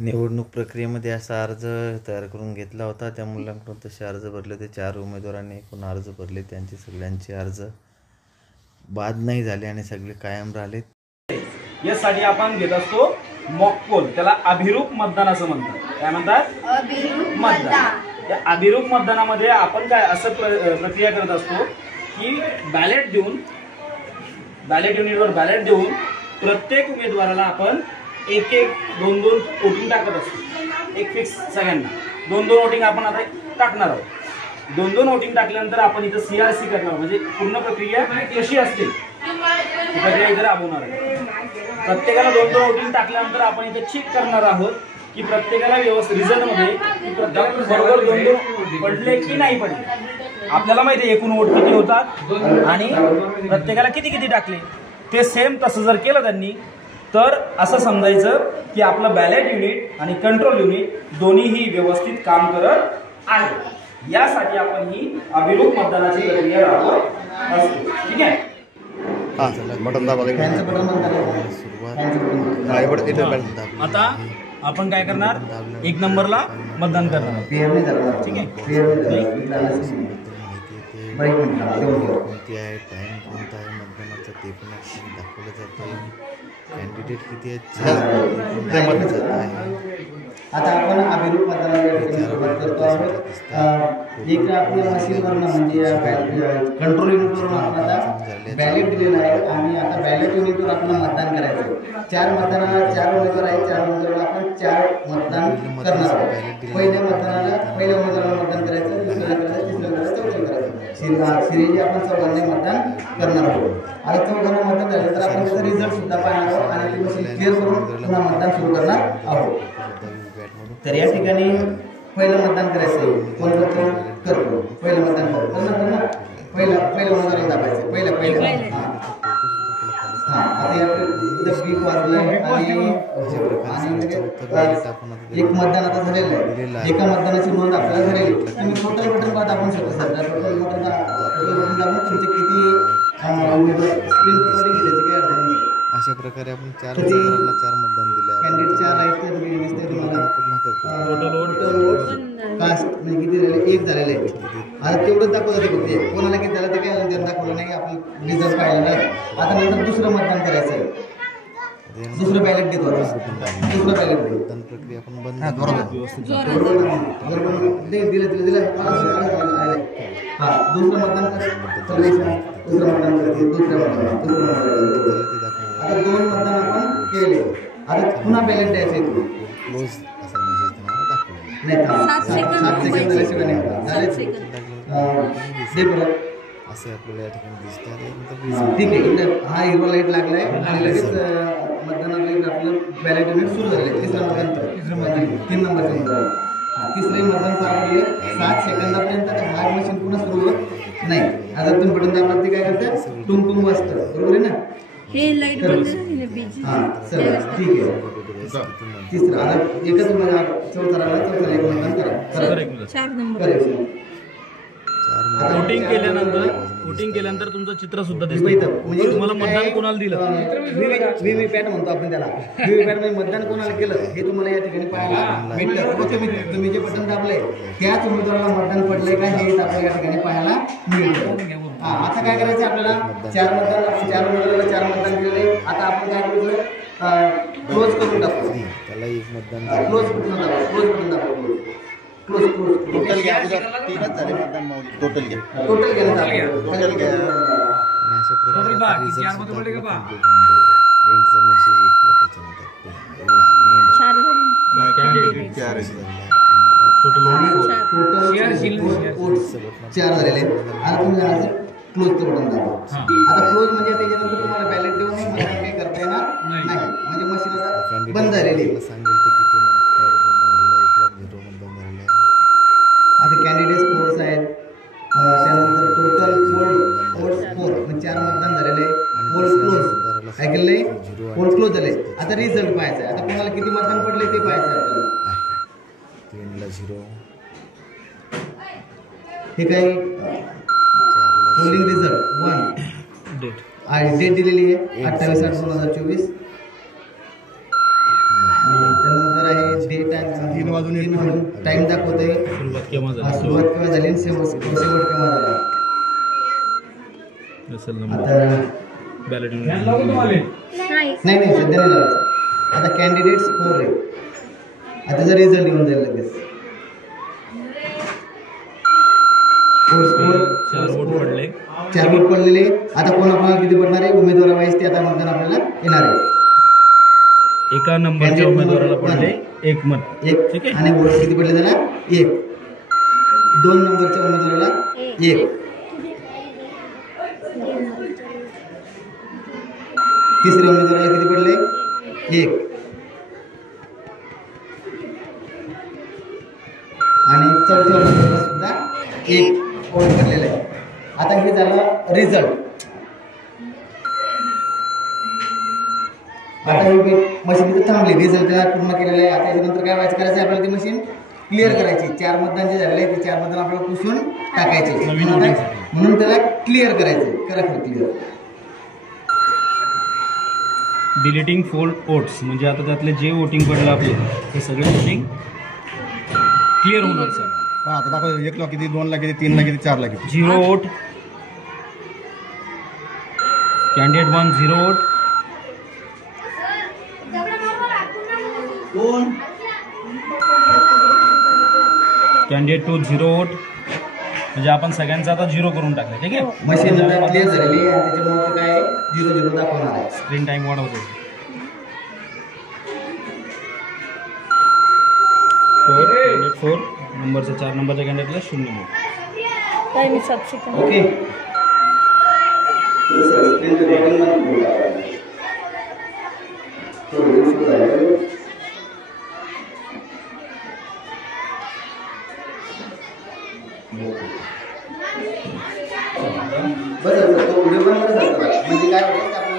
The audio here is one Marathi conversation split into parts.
निवडणूक प्रक्रियेमध्ये असा अर्ज तयार करून घेतला होता. त्या मुलांकडून तसे अर्ज भरले होते. 4 उमेदवारांनी एकूण अर्ज भरले. त्यांचे सगळ्यांचे अर्ज बाद नाही झाले आणि सगळे कायम राहिले. यासाठी आपण घेत असतो मॉक पोल. त्याला अभिरूप मतदान असं म्हणतात. काय म्हणतात? अभिरूप मतदान. या अभिरूप मतदानामध्ये आपण काय असं प्रक्रिया करत असतो की बॅलेट युनिटवर बॅलेट देऊन प्रत्येक उमेदवाराला आपण एक दोन वोटिंग टाकत असतो. एक फिक्स सगळ्यांना दोन वोटिंग आपण आता टाकणार आहोत. दोन वोटिंग टाकल्यानंतर आपण इथं CRC करणार. म्हणजे पूर्ण प्रक्रिया कशी असते प्रक्रिया इथे राबवणार आहे. प्रत्येकाला दोन वोटिंग टाकल्यानंतर आपण इथे चेक करणार आहोत की प्रत्येकाला व्यवस्थित रिझल्टमध्ये बरोबर दोन पडले की नाही पडले. आपल्याला माहिती आहे एकूण वोट किती होतात आणि प्रत्येकाला किती टाकले. ते सेम तसं जर केलं त्यांनी तर असं समजायचं की आपलं बॅलेट युनिट आणि कंट्रोल युनिट दोन्हीही व्यवस्थित काम करत आहे. यासाठी आपण ही अभिरूप मतदानाची प्रक्रिया राबवत असतो. ठीक आहे. आता आपण काय करणार? 1 नंबरला मतदान करणार. ठीक आहे. कोणती आहे, टाइम कोणता आहे मतदानाचा ते पण दाखवलं जातं. कॅन्डिडेट किती आहेत आता आपण अभिरूप मतदानाला सुरुवात करतो आहोत. एक आपल्या मशीनवरनं म्हणजे कंट्रोल युनिटवरून आपण आता बॅलेट दिलेला आहे आणि आता बॅलेट युनिटवर आपल्याला मतदान करायचं. 4 उमेदवार आहेत. 4 उमेदवाराला आपण 4 मतदान करणार आहोत. पहिल्या उमेदवाराला मतदान करायचं, दुसऱ्याला करायचं, तिसऱ्याला करायचं, चौथ्याला करायचं. सिरीज आपण 4 मतदान करणार आहोत. आता 4 मतदान झालं तर आपण त्याचा रिझल्ट सुद्धा पाहणार आहोत आणि ती मशीन क्लिअर करून पुन्हा मतदान सुरू करणार आहोत. तर या ठिकाणी पहिलं मतदान करायचं. कोण करतो? पहिलं मतदान करतो. पहिलं उमेदवाराला दाबायचं. पहिलं आता इथं पीक वाजलं आणि एक मतदान आता झालेलं आहे. एका मतदानाची नोंद आपल्याला झालेली. तुम्ही टोटल बटन पाहत आपण शकतो सर. टोटल बटन दाबून तुमचे किती उमेदवार स्क्रीनवरती गेले त्याची काही अडचण नाही. अशा प्रकारे आपण 4 उमेदवारांना 4 मतदान दिले. कॅन्डिडेट 4 आहेत ते तुम्हाला पूर्ण करतो. टोटल वोट कास्ट म्हणजे किती झाले? 1 झालेले आहे. आता तेवढंच दाखवलं ते फक्त. कोणाला किती झालं ते काही नंतर दाखवलं नाही. आपण रिझल्ट पाहिलं नाही. आता नंतर दुसरं मतदान करायचं आहे. दुसरं बॅलेट देतो. दुसरं बॅलेट मतदान प्रक्रिया आपण बंद दिलं. हां दुसरं मतदान दुसरं मतदान करते. आता 2 मतदान आपण केले. आता पुन्हा बॅलेट द्यायचं आहे. क्लोज असा मेसेज तुम्हाला दाखवला नाही. 7 सेकंद झाल्याशिवाय नाही दे परत असे आपल्याला या ठिकाणी दिसतात. ठीक आहे. इथं हा हिरवा लाईट लागलाय आणि लगेच मतदानाला आपलं बॅलेट युनिट सुरू झाले. तिसरं मतदान 3 नंबरचं मतदान. तिसरे मतदान पार पडले. 7 सेकंदापर्यंत हा मशीन पुन्हा सुरू होत नाही. आता तुम्ही बटन दाबलात ते काय करतात? टुंग वाजतं. बरोबर आहे ना? हे लाईट बंद झाले बीजी. हां सर ठीक आहे. तिसरं आता एकच चौथा लागला. चौथ्याला एक मतदान करा. 4 नंबर. वोटिंग केल्यानंतर तुमचं चित्र सुद्धा दिसतं. म्हणजे तुम्हाला मतदान कोणाला दिलं? व्हीव्हीपॅट म्हणतो आपण त्याला. व्हीव्हीपॅट म्हणजे मतदान कोणाला केलं हे तुम्हाला या ठिकाणी पाहायला भेटतं. तुम्ही जे बटन दाबलंय त्याच उमेदवाराला मतदान पडलंय का हे आपल्याला या ठिकाणी पाहायला मिळतं. हां आता काय करायचं आपल्याला? 4 उमेदवाराला 4 मतदान केले. आता आपण काय करायचं? क्लोज करून टाकू. त्याला एक मतदान क्लोज करून दाखवू. टोटल घ्या. 3च झाले मतदान. टोटल घ्या. आणि अशा प्रकारे एंडचा मेसेज येतो त्याच्यामध्ये. 4 झालेले. आता तुम्ही क्लोजचं बटन दाबा. आता क्लोज म्हणजे त्याच्यानंतर तुम्हाला बॅलेट देऊन काही करता येणार नाही. म्हणजे मशीन आता बंद झालेली. सांगेल ते किती आता कॅन्डिडेट स्कोर्स आहेत. त्यानंतर टोटल वोट स्कोर म्हणजे 4 मतदान झालेले. वोट क्लोज ऐकले. वोट क्लोज झाले. आता रिझल्ट पाहायचा आहे. आता कोणाला किती मतदान पडले ते पाहायचं आहे आपल्याला. 3ला 0. हे काही पोलिंग रिझल्ट 1 आणि डेट दिलेली आहे 28/8/2024. त्यानंतर आहे 3 वाजून टाइम दाखवतोय. सुरुवात केव्हा झाली? सुरुवात केव्हा झाली आणि शेवट केव्हा झाला. असेल नंबर आता बॅलेट नाही नाही सध्या नाही लावायचं. आता कॅन्डिडेट स्कोर आहे. आता जर रिझल्ट येऊन जाईल लगेच. स्कोर 4 वोट पडले. 4 वोट पडलेले. आता कोणाकोणाला किती पडणार आहे उमेदवार वाईज ते आता मतदान आपल्याला येणार आहे. एका नंबरच्या उमेदवाराला पडले 1 मत. एक ठीक आहे. आणि वोट किती पडले त्याला 1. 2 नंबरच्या उमेदवाराला 1. तिसऱ्या उमेदवाराला किती पडले 1. आणि चौथ्या उमेदवाराला सुद्धा 1 वोट पडलेला आहे. आता हे झालं रिझल्ट. आता ही मशीन इथे थांबली. रिझल्ट त्याला पूर्ण केलेला आहे. आता याच्यानंतर काय व्हायचं करायचं आपल्याला ती मशीन क्लिअर करायची. 4 मतदान जे झालेले आहे ते 4 मतदान आपल्याला पुसून टाकायचे. म्हणून त्याला क्लिअर करायचं. करा क्लिअर. डिलीटिंग 4 वोट्स म्हणजे आता त्यातले जे वोटिंग पडलं आपले ते सगळे वोटिंग क्लिअर होणार सर. आता दाखव 1 ला किती, 2 ला किती, 3 ला किती, 4 ला किती. 0 vote. Candidate 1 0 vote. Candidate 2 0 vote. म्हणजे आपण सगळ्यांचा आता 0 करून टाकलं. ठीक आहे. मशीन क्लिअर झालेली आणि त्याच्यामुळे ते काय 0-0 दाखवणार आहे. स्क्रीन टाइम वाढवतो. 4 नंबरच्या 4 नंबरच्या कॅन्डिडेटला 0 वोट. काय मी 7 सेकंद. ओके. बरं तो व्हिडिओ पण म्हणजे काय होतं आपण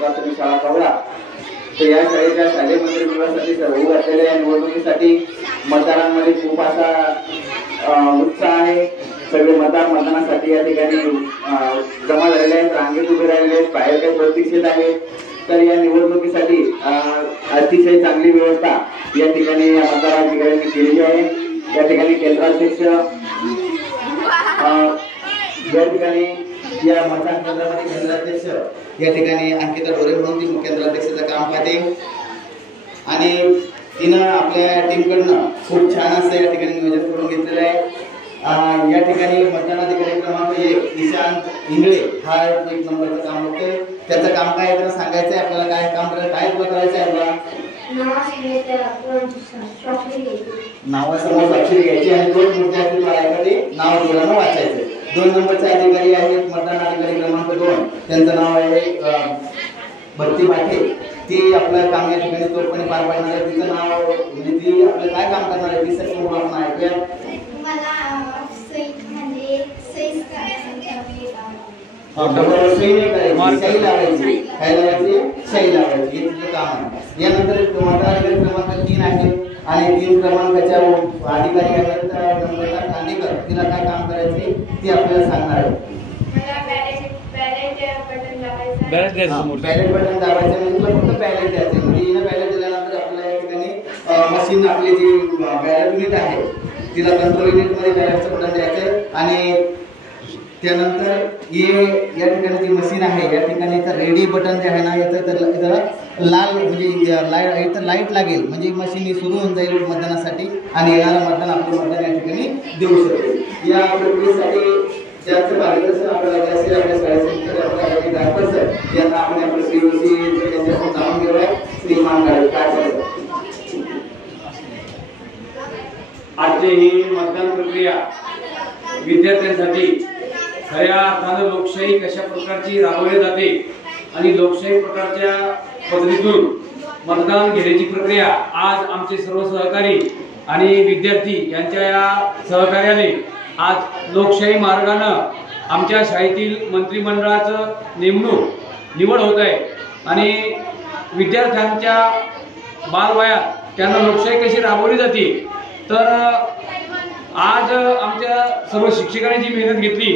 प्राथमिक शाळा कवळा. तर या शाळेच्या शालेय मंत्रिमंडळासाठी होऊ घातलेल्या या निवडणुकीसाठी मतदारांमध्ये खूप असा उत्साह आहे. सगळे मतदानासाठी या ठिकाणी जमा झालेले आहेत, रांगेत उभे राहिलेले आहेत, बाहेर काही प्रतीक्षेत आहेत. तर या निवडणुकीसाठी अतिशय चांगली व्यवस्था या ठिकाणी मतदाराधिकाऱ्यांनी केलेली आहे. या ठिकाणी केंद्राध्यक्ष या ठिकाणी या मतदान केंद्रामध्ये केंद्राध्यक्ष या ठिकाणी अंकिता ढोरे म्हणून ती केंद्राध्यक्षाचं काम पाहते आणि तिनं आपल्या टीमकडनं खूप छान असं या ठिकाणी नियोजन करून घेतलेलं आहे. या ठिकाणी मतदानाधिकारी क्रमांक 1 ईशांत इंगळे हा 1 नंबरचं काम होते. त्याचं काम काय त्याला सांगायचं आहे आपल्याला, काय काम काय तुला करायचं आहे तुला? नावासमोर स्वाक्षरी घ्यायची आणि 2 मुद्द्यातील नाव जोरानं वाचायचं. 2 नंबरचे अधिकारी आहेत मतदान अधिकारी क्रमांक 2, त्यांचं नाव आहे भरती पाटे. ती आपलं काम या ठिकाणी तोडपणे पार पाडणार आहे. तिचं नाव म्हणजे ती आपलं काय काम करणार आहे ती समोर आपण ऐकूया. शाई लावायची, काय लावायची? शाई लावायची, हे तिचं काम आहे. यानंतर मतदार क्रमांक 3 आहे आणि 3 क्रमांकाच्या अधिकारी आहेत नम्रता कांदेकर. तिला काय काम करायचे ती आपल्याला सांगणार आहे. बॅलेट बटन दाबायचं म्हणजे तुला फक्त बॅलेट द्यायचं. म्हणजे हिनं बॅलेट दिल्यानंतर आपल्याला या ठिकाणी मशीन आपली जी बॅलेट युनिट आहे तिला कंट्रोल युनिटमध्ये बॅलेटचं बटन द्यायचं आणि त्यानंतर या ठिकाणी जी मशीन आहे या ठिकाणी इथं रेडी बटन जे आहे ना याचं लाल म्हणजे इथं लाईट लागेल म्हणजे मशीन ही सुरू होऊन जाईल मतदानासाठी आणि येणारं मतदान आपलं मतदान या ठिकाणी देऊ शकतो. या प्रक्रियेसाठी ज्यांचं मार्गदर्शन आपल्याला असेल आपल्या शाळेचे डॉक्टर सर यांना आपण आपलं COC त्यांच्याकडून जाणून घेऊया. श्रीमान काय आजची ही मतदान प्रक्रिया विद्यार्थ्यांसाठी खऱ्या अर्थानं लोकशाही कशा प्रकारची राबवली जाते आणि लोकशाही प्रकारच्या पद्धतीतून मतदान घेण्याची प्रक्रिया आज आमचे सर्व सहकारी आणि विद्यार्थी यांच्या या सहकार्याने आज लोकशाही मार्गानं आमच्या शाळेतील मंत्रिमंडळाचं निवड होत आहे आणि विद्यार्थ्यांच्या बालवयात त्यांना लोकशाही कशी राबवली जाते. तर आज आमच्या सर्व शिक्षकांनी जी मेहनत घेतली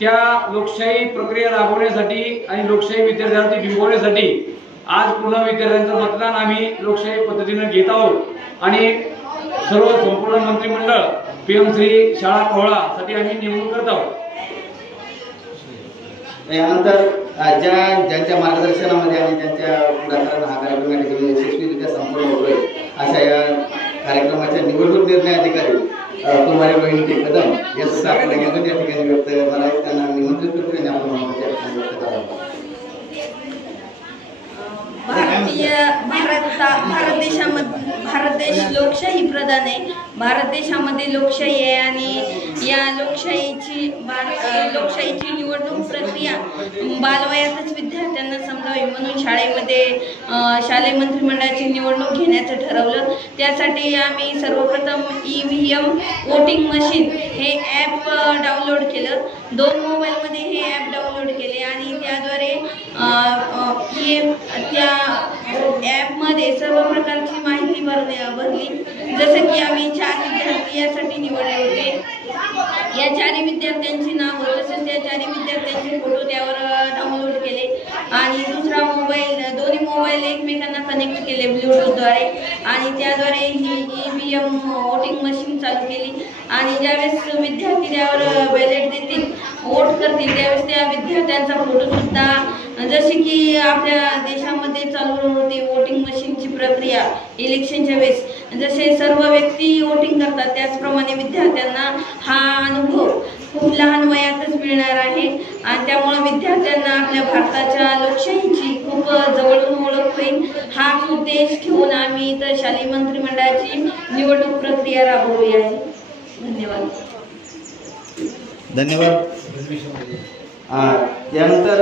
त्या लोकशाही प्रक्रिया राबवण्यासाठी आणि लोकशाही विद्यार्थ्यांची बिंबवण्यासाठी आज पूर्ण विद्यार्थ्यांचं मतदान आम्ही लोकशाही पद्धतीने घेत आहोत आणि सर्व संपूर्ण मंत्रिमंडळ PM शाळा कवळासाठी आम्ही नेमणूक करत आहोत. यानंतर ज्यांच्या मार्गदर्शनामध्ये आणि ज्यांच्या पुढाकारानं हा कार्यक्रम या ठिकाणी यशस्वीरित्या संपूर्ण होतोय अशा या कार्यक्रमाच्या निवडणूक निर्णय अधिकारी कुमारी रोहिणी कदम या सुद्धा आपल्या घेऊन या ठिकाणी व्यक्त मला त्यांना निमंत्रित करतो आणि आपण त्या ठिकाणी व्यक्त करावं. भारत देश लोकशाही प्रधान आहे. भारत देशामध्ये लोकशाही आहे आणि या लोकशाहीची निवडणूक प्रक्रिया बालवयातच विद्यार्थ्यांना समजावी म्हणून शालेय मंत्रिमंडळाची निवडणूक घेण्याचं ठरवलं. त्यासाठी आम्ही सर्वप्रथम EVM वोटिंग मशीन हे ॲप डाउनलोड केलं. 2 मोबाईलमध्ये हे ॲप डाउनलोड केले आणि त्याद्वारे त्या ॲपमध्ये सर्व प्रकारची माहिती भरली. जसं की आम्ही 4 विद्यार्थी यासाठी निवडले होते. या 4 विद्यार्थ्यांची नावं तसेच त्या 4 विद्यार्थ्यांचे फोटो त्यावर डाउनलोड केले आणि दुसरा मोबाईल दोन्ही मोबाईल एकमेकांना कनेक्ट केले ब्लूटूथद्वारे आणि त्याद्वारे ही EVM वोटिंग मशीन चालू केली आणि ज्यावेळेस विद्यार्थी त्यावर बॅलेट देतील वोट करतील त्यावेळेस त्या विद्यार्थ्यांचा फोटोसुद्धा जसे की आपल्या देशामध्ये चालू होती वोटिंग मशीनची प्रक्रिया इलेक्शनच्या वेळेस जसे सर्व व्यक्ती वोटिंग करतात त्याचप्रमाणे विद्यार्थ्यांना हा अनुभव खूप लहान वयातच मिळणार आहे आणि त्यामुळे विद्यार्थ्यांना आपल्या भारताच्या लोकशाहीची खूप जवळून ओळख होईल. हाच उद्देश ठेवून आम्ही इथं शालेय मंत्रिमंडळाची निवडणूक प्रक्रिया राबवली आहे. धन्यवाद. यानंतर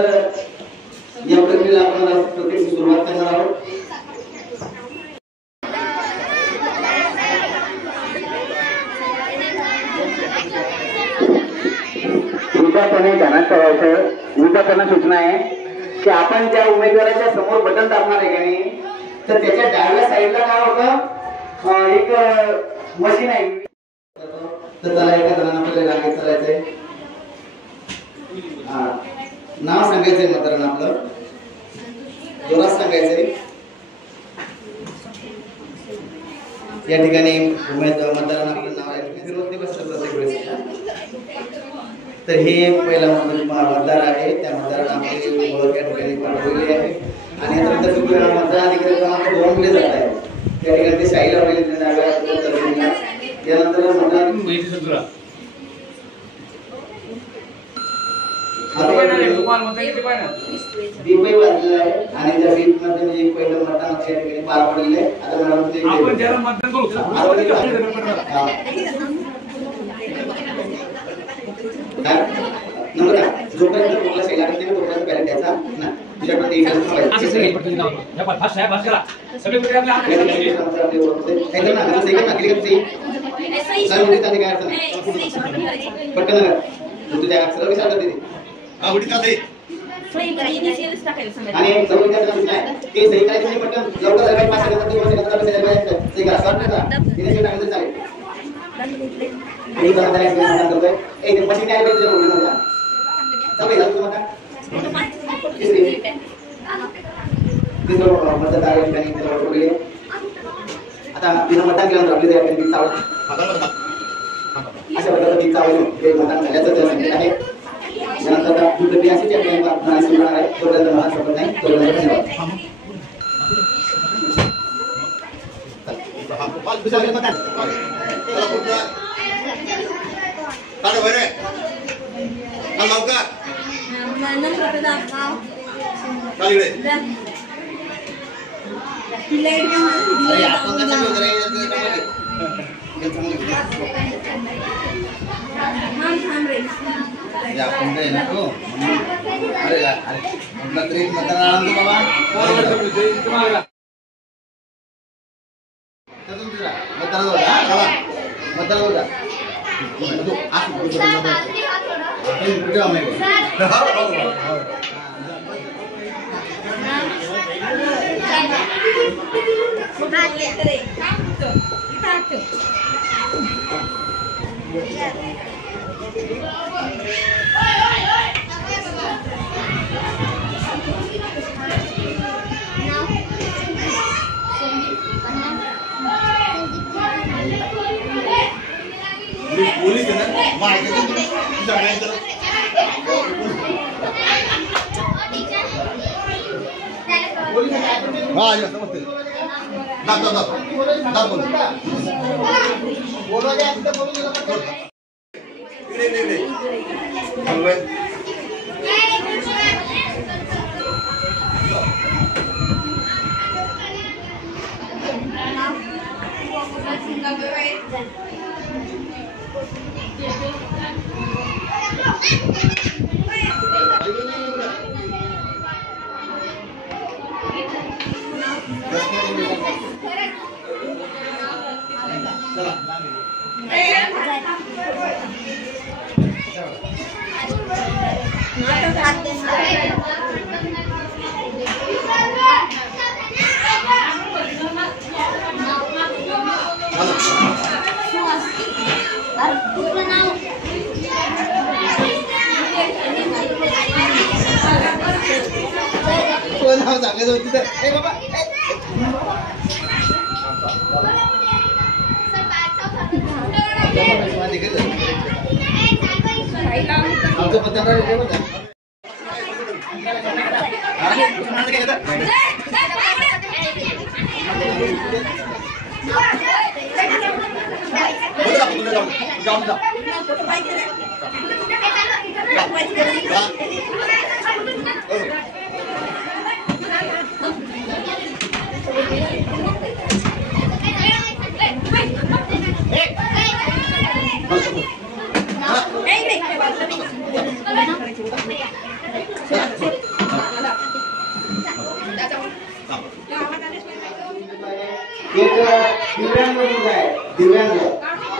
या प्रक्रियेला आपण प्रक्रियेची सुरुवात करणार आहोत. उद्यापणे ध्यानात ठेवायचं. उद्यापना सूचना आहे की आपण ज्या उमेदवाराच्या समोर बटन दाबणार आहे का नाही, तर त्याच्या डाव्या साईडला काय होतं, एक मशीन आहे. तर त्याला एका जणांना आपल्याला रांगेत चालायचंय. नाव सांगायचंय मतदारांना, आपलं जोरात सांगायचंय. या ठिकाणी मतदारांना आपलं नाव आहे प्रत्येक वेळेस. तर हे पहिला मतदार आहे, त्या मतदारांना आपली ओळख या ठिकाणी पाठवलेली आहे. आणि नंतर मतदार अधिकारी क्रमांक 2 मध्ये जात आहे, त्या ठिकाणी ते शाही लावलेली यानंतर मतदार दीपही वाजलेला आहे. आणि त्या दीप मध्ये म्हणजे पहिलं मतदान या ठिकाणी पार पडलेलं आहे. आता मॅडम जोपर्यंत कोणाला सही लागत नाही तोपर्यंत बॅलेट द्यायचा ना. तुझ्याकडे तुझ्या सर्व विचारतात तिथे आणि सर्व विद्यार्थ्यांना सूचना आहे की सही करायची पटकन लवकर झालं पाहिजे. 5 सेकंदात सही करा. शॉर्ट करा. तिने सही टाकलं चालेल. एक जण त्याला मतदान करतोय. एक मशीन आहे तुझ्या प्रोग्रामला. सगळे झालं तुम्हाला. तिसरं मतदार या ठिकाणी त्याला ओळखले. आता तिनं मतदान केल्यानंतर आपली या ठिकाणी चावल अशा प्रकारचं चावल हे मतदान झाल्याचं त्या संकेत आहे. यानंतर दुसरी अशी या ठिकाणी मतदान सुरू होणार आहे. तोपर्यंत मला शपथ नाही. तोपर्यंत धन्यवाद. दिव्यांग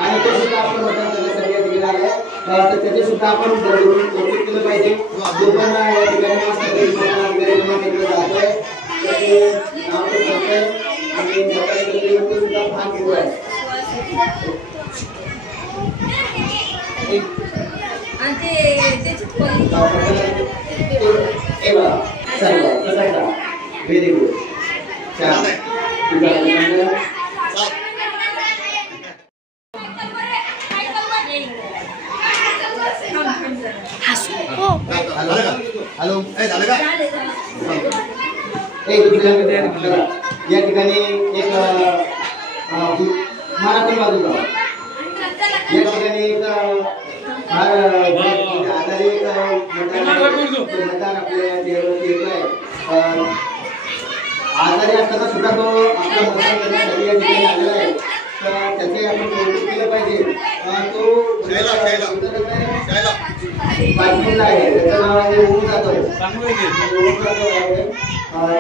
आणि ते सुद्धा आपण मतदान करण्यासाठी दिलेलं आहे. तर त्याचे सुद्धा आपण कौतुक केलं पाहिजे. जो पण या ठिकाणी कार्यक्रम केला जातोय तर ते नाव करतोय आणि मतदान प्रक्रियेमध्ये सुद्धा भाग घेतोय. Very good. हॅलो या ठिकाणी एक माराथॉन बाजूला या ठिकाणी एक आधारी मतदान आपल्या देवावरती येत आहे. आजारी असताना सुद्धा तो आपलं मतदान करण्यासाठी या ठिकाणी आलेला आहे. तर त्याचे आपण कौतुक केलं पाहिजे. तो बातमीला आहे त्याचं नाव आहे ओम जाधव.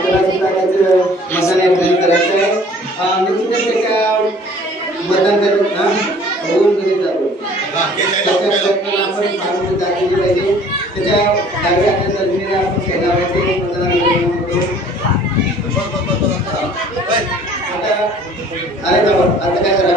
त्याला सुद्धा त्याचं मतदान या ठिकाणी करायचं आहे. निश्चितच त्याच्या मतदान करताना होऊन करीत जातो. आपण मारून दाखवली पाहिजे. त्याच्या डाव्या हाताच्या जमिनीला आपण खेळावरती मतदान करतो. अरे आता काय करा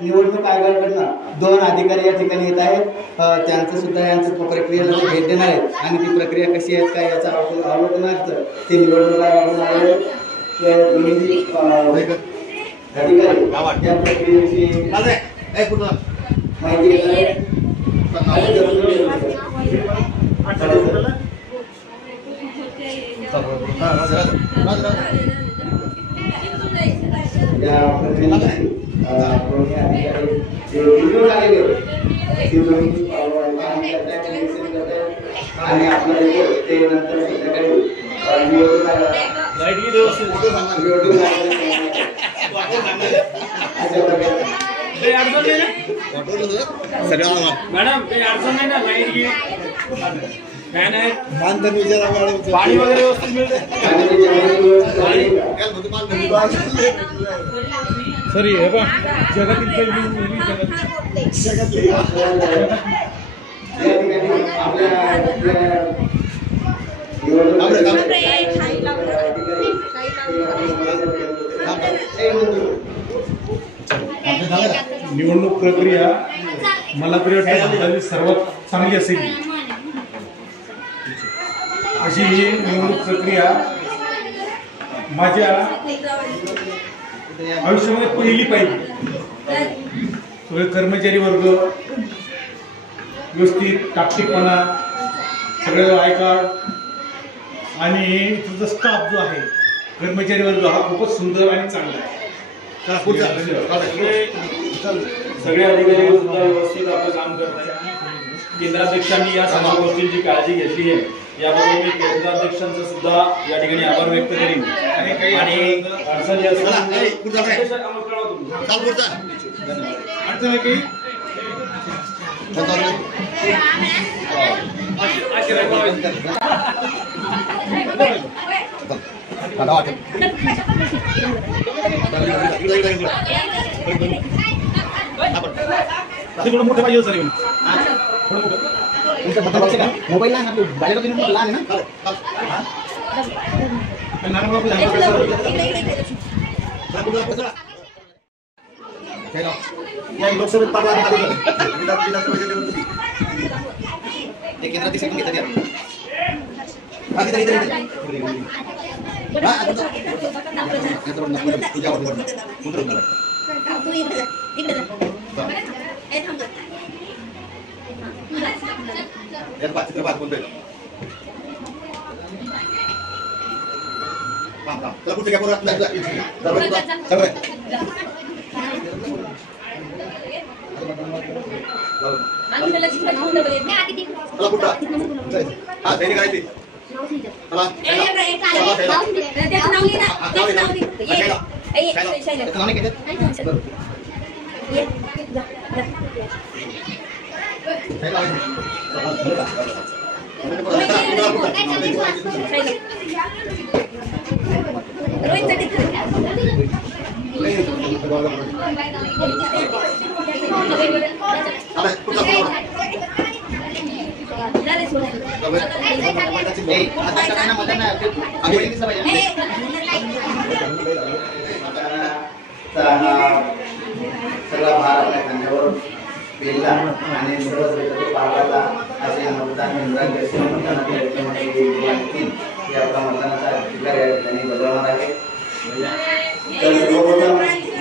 निवडणूक आयोगाकडनं 2 अधिकारी या ठिकाणी येत आहेत. त्यांचं सुद्धा यांचं प्रक्रियेला भेट देणार आहेत आणि ती प्रक्रिया कशी आहे काय याचा अवलोकनार्थ ते निवडणूक आयोगाकडे अधिकारी या प्रक्रियेची माहिती घेणार आणि आपल्याला ते नंतर मॅडम काही अडचण नाही ना लाईट फॅन आहे, मानधन विचारा मॅडम. पाणी वगैरे व्यवस्थित मिळते. सॉरी हे बघ जगातील पहिली निवडणूक प्रक्रिया मला तरी वाटतं सर्वात चांगली असेल अशी ही निवडणूक प्रक्रिया माझ्या आयुष्यामध्ये पहिली पाहिजे. सगळे कर्मचारी वर्ग व्यवस्थित टापटीपणा, सगळं आय कार्ड आणि तुझा स्टाफ जो आहे कर्मचारी वर्ग हा खूपच सुंदर आणि चांगला आहे. सगळे अधिकारी सुद्धा व्यवस्थित आपलं काम करत आहेत. केंद्राध्यक्षांनी या सर्व गोष्टींची काळजी घेतली आहे, याबद्दल मी केंद्राध्यक्षांचा सुद्धा या ठिकाणी आभार व्यक्त करीन. आणि अडचणी असतील मोठे पाहिजे सर मोबाईल लहान आहे ना. लोकसभेत केंद्राध्यक्ष चित्रपात बोलतोय कुठे काय सगळा भार आपल्या खांद्यावर पेलला आणि सर्व पाळला असे मतदान आपला मतदानाचा अधिकार या ठिकाणी बजावणार आहे. तर सर्वप्रथम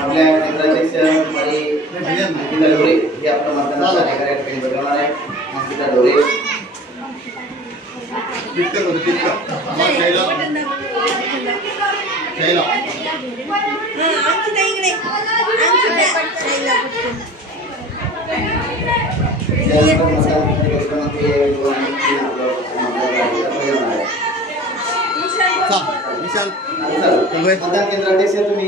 आपल्या केंद्राध्यक्ष अंकिता ढोरे हे आपला मतदानाचा अधिकार या ठिकाणी बजावणार आहे. अंकिता ढोरे मतदान केंद्राध्यक्ष तुम्ही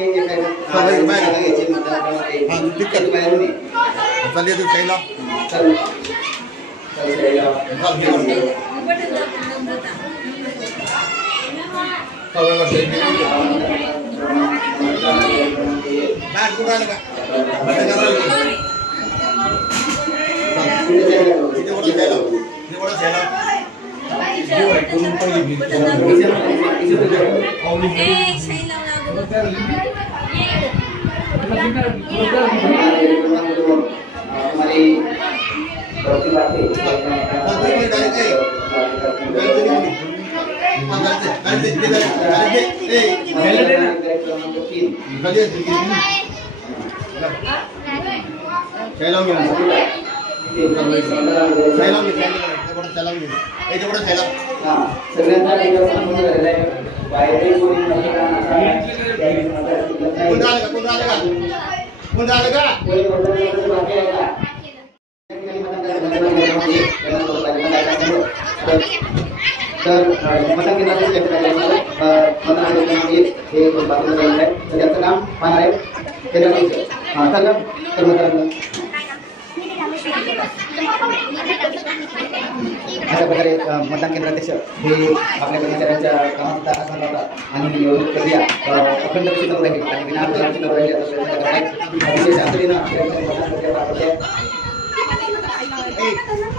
अशा प्रकारे मतदान केंद्राध्यक्ष हे आपल्या कर्मचाऱ्यांच्या कामाचा आढावा लावतात आणि निवडणूक प्रक्रिया अखंड सुरू राहील आणि विनाअडथळा सुरू राहील याचा प्रयत्न करत आहेत. अतिशय शांततेनं आपल्या इथे मतदान प्रक्रिया पार पडते.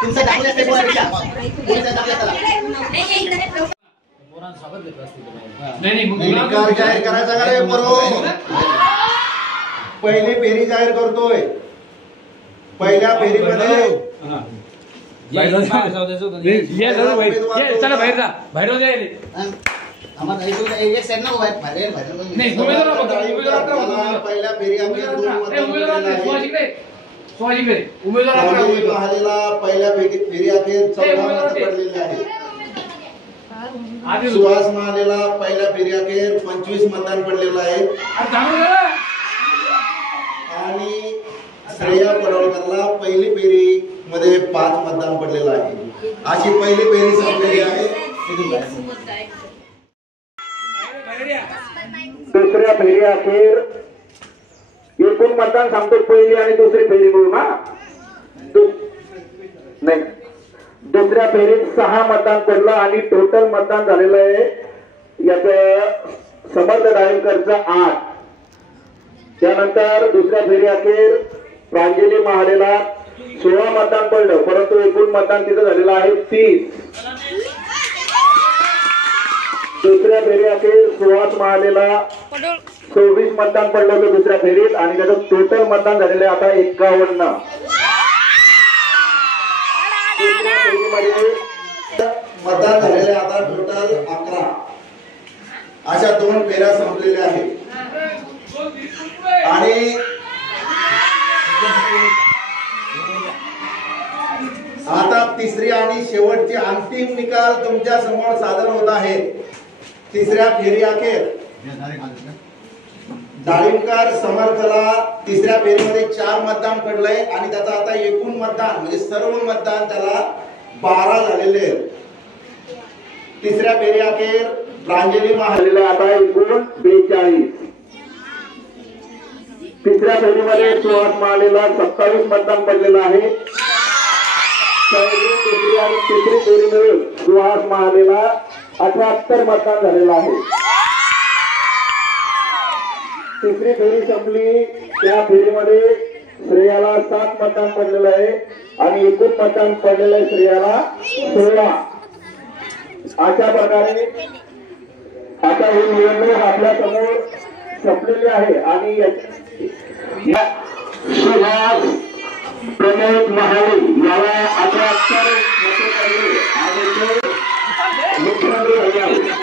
तुमचं दाखवल्या स्टेपवरपेक्षा कोणत्या दाखवल्या त्याला निकाल जाहीर करायचा का रे बरो? पहिली फेरी जाहीर करतोय. पहिल्या फेरीमध्ये आम्हाला एक साईड नको बाहेर बाहेर बाहेर पहिल्या फेरी आपल्या 2 महालेला पहिल्या फेरी अखेर 14 मतं पडलेली आहे. सुहास महालेला पहिल्या फेरी अखेर 25 मतदान पडलेलं आहे आणि श्रेया पडवळकरला पहिली फेरी मध्ये 5 मतदान पडलेलं आहे. अशी पहिली फेरी संपलेली आहे. दुसऱ्या फेरी अखेर एकूण मतदान सांगतो. पहिली आणि दुसरी फेरी मिळून नाही, दुसऱ्या फेरीत 6 मतदान पडलं आणि टोटल मतदान झालेलं आहे याच समर्थ डाळिंबकरचं 8. त्यानंतर दुसऱ्या फेरी अखेर प्रांजली महालेला 16 मतदान पडलं, परंतु एकूण मतदान तिथं झालेलं आहे 30. दुसऱ्या फेरी अखेर सुहास महालेला 26 मतदान पडलं होतं दुसऱ्या फेरीत आणि त्याचं टोटल मतदान झालेलं आहे आता 51. मतदान झालेले आता टोटल 11. अशा 2 फेऱ्या संपलेल्या आहेत आणि आता तिसरी आणि शेवटची अंतिम निकाल तुमच्या समोर सादर होत आहेत. तिसऱ्या फेरी अखेर डाळिंबकर समर्थला तिसऱ्या फेरीमध्ये 4 मतदान पडलंय आणि त्याचा आता एकूण मतदान म्हणजे सर्व मतदान त्याला 12 झालेले आहेत. तिसऱ्या फेरी अखेर प्रांजली महालेला आता एकूण 42. तिसऱ्या फेरीमध्ये सुहास महालेला 27 मतदान पडलेलं आहे. दुसरी आणि तिसरी फेरी मिळून सुहास महालेला 78 मतदान झालेलं आहे. तिसरी फेरी संपली. त्या फेरीमध्ये श्रेयाला 7 मतदान पडलेलं आहे आणि एकूण मतदान पडलेलं आहे श्रेयाला 16. अशा प्रकारे आता ही निवडणूक आपल्या समोर संपलेली आहे आणि सुहास प्रमोद महाले याला 78 मते पडले आणि ते मुख्यमंत्री झाले आहेत.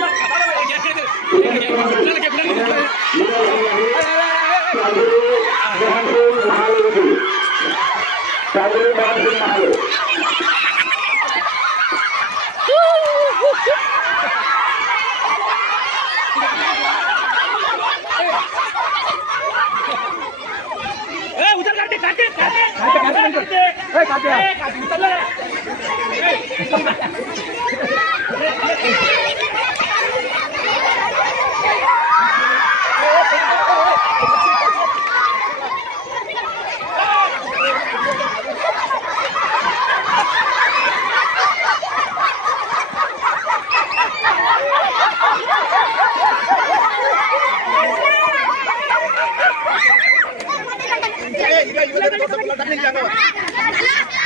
Hey, you guys,